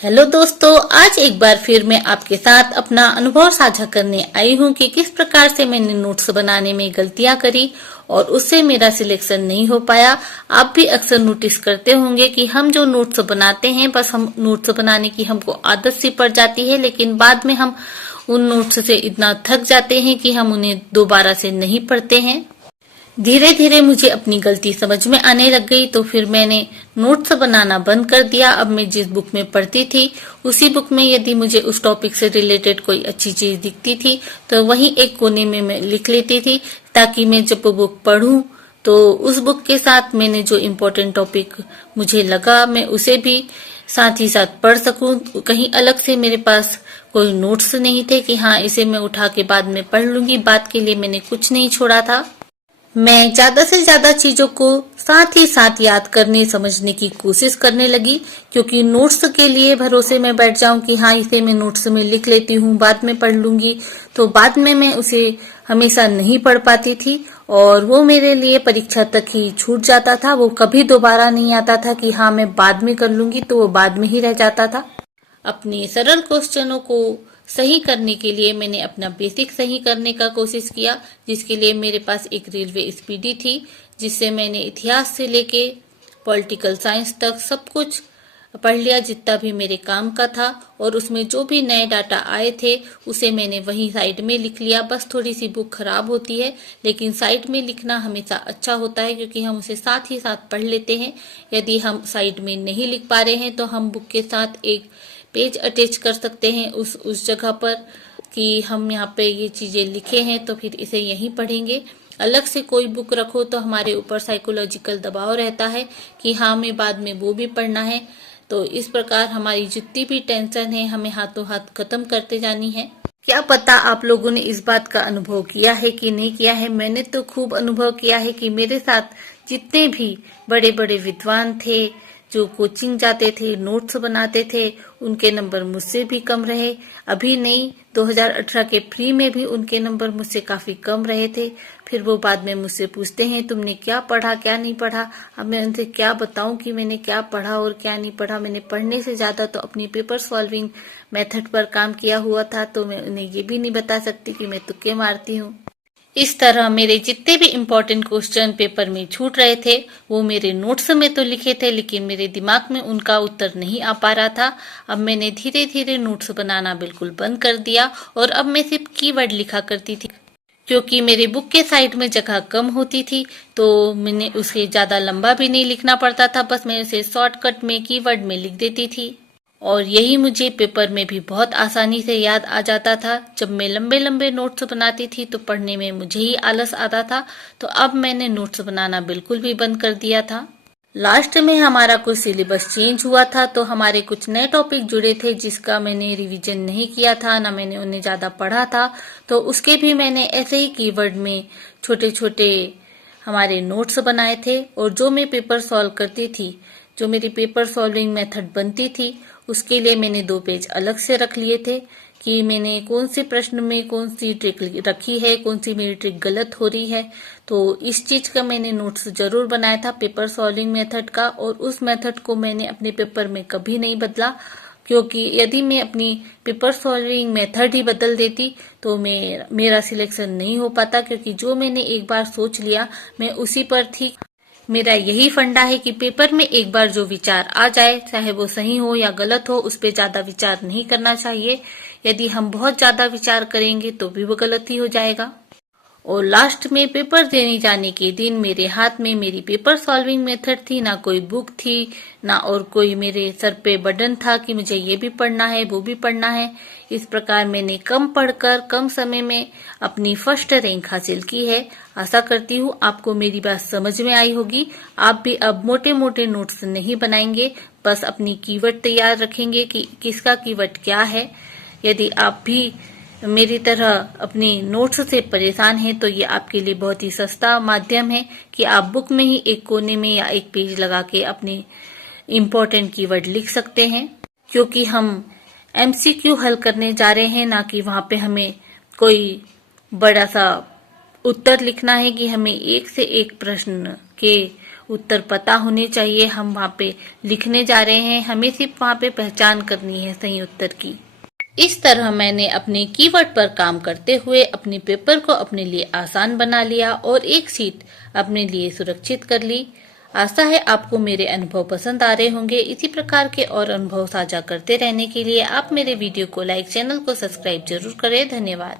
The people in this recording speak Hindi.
हेलो दोस्तों, आज एक बार फिर मैं आपके साथ अपना अनुभव साझा करने आई हूँ कि किस प्रकार से मैंने नोट्स बनाने में गलतियां करी और उससे मेरा सिलेक्शन नहीं हो पाया। आप भी अक्सर नोटिस करते होंगे कि हम जो नोट्स बनाते हैं, बस हम नोट्स बनाने की हमको आदत सी पड़ जाती है, लेकिन बाद में हम उन नोट्स से इतना थक जाते हैं कि हम उन्हें दोबारा से नहीं पढ़ते हैं। धीरे धीरे मुझे अपनी गलती समझ में आने लग गई, तो फिर मैंने नोट्स बनाना बंद कर दिया। अब मैं जिस बुक में पढ़ती थी उसी बुक में यदि मुझे उस टॉपिक से रिलेटेड कोई अच्छी चीज दिखती थी तो वहीं एक कोने में मैं लिख लेती थी, ताकि मैं जब वो बुक पढ़ूं तो उस बुक के साथ मैंने जो इम्पोर्टेंट टॉपिक मुझे लगा मैं उसे भी साथ ही साथ पढ़ सकूं। कहीं अलग से मेरे पास कोई नोट्स नहीं थे कि हाँ इसे मैं उठा के बाद में पढ़ लूंगी, बात के लिए मैंने कुछ नहीं छोड़ा था। मैं ज्यादा से ज्यादा चीजों को साथ ही साथ याद करने समझने की कोशिश करने लगी, क्योंकि नोट्स के लिए भरोसे में बैठ जाऊं कि हाँ इसे मैं नोट्स में लिख लेती हूँ बाद में पढ़ लूंगी, तो बाद में मैं उसे हमेशा नहीं पढ़ पाती थी और वो मेरे लिए परीक्षा तक ही छूट जाता था। वो कभी दोबारा नहीं आता था कि हाँ मैं बाद में कर लूंगी, तो वो बाद में ही रह जाता था। अपने सरल क्वेश्चनों को सही करने के लिए मैंने अपना बेसिक सही करने का कोशिश किया, जिसके लिए मेरे पास एक रेलवे स्पीडी थी, जिससे मैंने इतिहास से लेके पॉलिटिकल साइंस तक सब कुछ पढ़ लिया जितना भी मेरे काम का था, और उसमें जो भी नए डाटा आए थे उसे मैंने वही साइड में लिख लिया। बस थोड़ी सी बुक खराब होती है, लेकिन साइड में लिखना हमेशा अच्छा होता है, क्योंकि हम उसे साथ ही साथ पढ़ लेते हैं। यदि हम साइड में नहीं लिख पा रहे हैं तो हम बुक के साथ एक पेज अटैच कर सकते हैं उस जगह पर कि हम यहाँ पे ये चीजें लिखे हैं तो फिर इसे यहीं पढ़ेंगे। अलग से कोई बुक रखो तो हमारे ऊपर साइकोलॉजिकल दबाव रहता है कि हाँ हमें बाद में वो भी पढ़ना है। तो इस प्रकार हमारी जितनी भी टेंशन है हमें हाथों हाथ खत्म करते जानी है। क्या पता आप लोगों ने इस बात का अनुभव किया है कि नहीं किया है। मैंने तो खूब अनुभव किया है कि मेरे साथ जितने भी बड़े बड़े विद्वान थे जो कोचिंग जाते थे, नोट्स बनाते थे, उनके नंबर मुझसे भी कम रहे। अभी नहीं, 2018 के प्री में भी उनके नंबर मुझसे काफी कम रहे थे। फिर वो बाद में मुझसे पूछते हैं तुमने क्या पढ़ा क्या नहीं पढ़ा। अब मैं उनसे क्या बताऊं कि मैंने क्या पढ़ा और क्या नहीं पढ़ा। मैंने पढ़ने से ज्यादा तो अपनी पेपर सॉल्विंग मेथड पर काम किया हुआ था, तो मैं उन्हें ये भी नहीं बता सकती कि मैं तुक्के मारती हूँ। इस तरह मेरे जितने भी इम्पोर्टेंट क्वेश्चन पेपर में छूट रहे थे वो मेरे नोट्स में तो लिखे थे, लेकिन मेरे दिमाग में उनका उत्तर नहीं आ पा रहा था। अब मैंने धीरे धीरे नोट्स बनाना बिल्कुल बंद कर दिया और अब मैं सिर्फ कीवर्ड लिखा करती थी, क्योंकि मेरे बुक के साइड में जगह कम होती थी तो मैंने उसे ज्यादा लंबा भी नहीं लिखना पड़ता था। बस मैं उसे शॉर्टकट में कीवर्ड में लिख देती थी और यही मुझे पेपर में भी बहुत आसानी से याद आ जाता था। जब मैं लंबे लंबे नोट्स बनाती थी तो पढ़ने में मुझे ही आलस आता था, तो अब मैंने नोट्स बनाना बिल्कुल भी बंद कर दिया था। लास्ट में हमारा कुछ सिलेबस चेंज हुआ था, तो हमारे कुछ नए टॉपिक जुड़े थे जिसका मैंने रिवीजन नहीं किया था, ना मैंने उन्हें ज्यादा पढ़ा था, तो उसके भी मैंने ऐसे ही कीवर्ड में छोटे छोटे हमारे नोट्स बनाए थे। और जो मैं पेपर सॉल्व करती थी, जो मेरी पेपर सॉल्विंग मेथड बनती थी, उसके लिए मैंने 2 पेज अलग से रख लिए थे कि मैंने कौन से प्रश्न में कौन सी ट्रिक रखी है, कौन सी मेरी ट्रिक गलत हो रही है। तो इस चीज का मैंने नोट्स जरूर बनाया था पेपर सॉल्विंग मेथड का, और उस मेथड को मैंने अपने पेपर में कभी नहीं बदला, क्योंकि यदि मैं अपनी पेपर सॉल्विंग मेथड ही बदल देती तो मेरा सिलेक्शन नहीं हो पाता, क्योंकि जो मैंने एक बार सोच लिया मैं उसी पर थी। मेरा यही फंडा है कि पेपर में एक बार जो विचार आ जाए, चाहे वो सही हो या गलत हो, उस पर ज्यादा विचार नहीं करना चाहिए। यदि हम बहुत ज्यादा विचार करेंगे तो भी वो गलत ही हो जाएगा। और लास्ट में पेपर देने जाने के दिन मेरे हाथ में मेरी पेपर सॉल्विंग मेथड थी, ना कोई बुक थी, ना और कोई मेरे सर पे बर्डन था कि मुझे ये भी पढ़ना है वो भी पढ़ना है। इस प्रकार मैंने कम पढ़कर कम समय में अपनी फर्स्ट रैंक हासिल की है। आशा करती हूँ आपको मेरी बात समझ में आई होगी। आप भी अब मोटे मोटे नोट्स नहीं बनाएंगे, बस अपनी कीवर्ड तैयार रखेंगे कि किसका कीवर्ड क्या है। यदि आप भी मेरी तरह अपने नोट्स से परेशान हैं तो ये आपके लिए बहुत ही सस्ता माध्यम है कि आप बुक में ही एक कोने में या एक पेज लगा के अपने इम्पोर्टेंट कीवर्ड लिख सकते हैं, क्योंकि हम एमसीक्यू हल करने जा रहे हैं, ना कि वहां पे हमें कोई बड़ा सा उत्तर लिखना है कि हमें एक से एक प्रश्न के उत्तर पता होने चाहिए। हम वहाँ पे लिखने जा रहे हैं, हमें सिर्फ वहाँ पे पहचान करनी है सही उत्तर की। इस तरह मैंने अपने कीवर्ड पर काम करते हुए अपने पेपर को अपने लिए आसान बना लिया और एक सीट अपने लिए सुरक्षित कर ली। आशा है आपको मेरे अनुभव पसंद आ रहे होंगे। इसी प्रकार के और अनुभव साझा करते रहने के लिए आप मेरे वीडियो को लाइक, चैनल को सब्सक्राइब जरूर करें। धन्यवाद।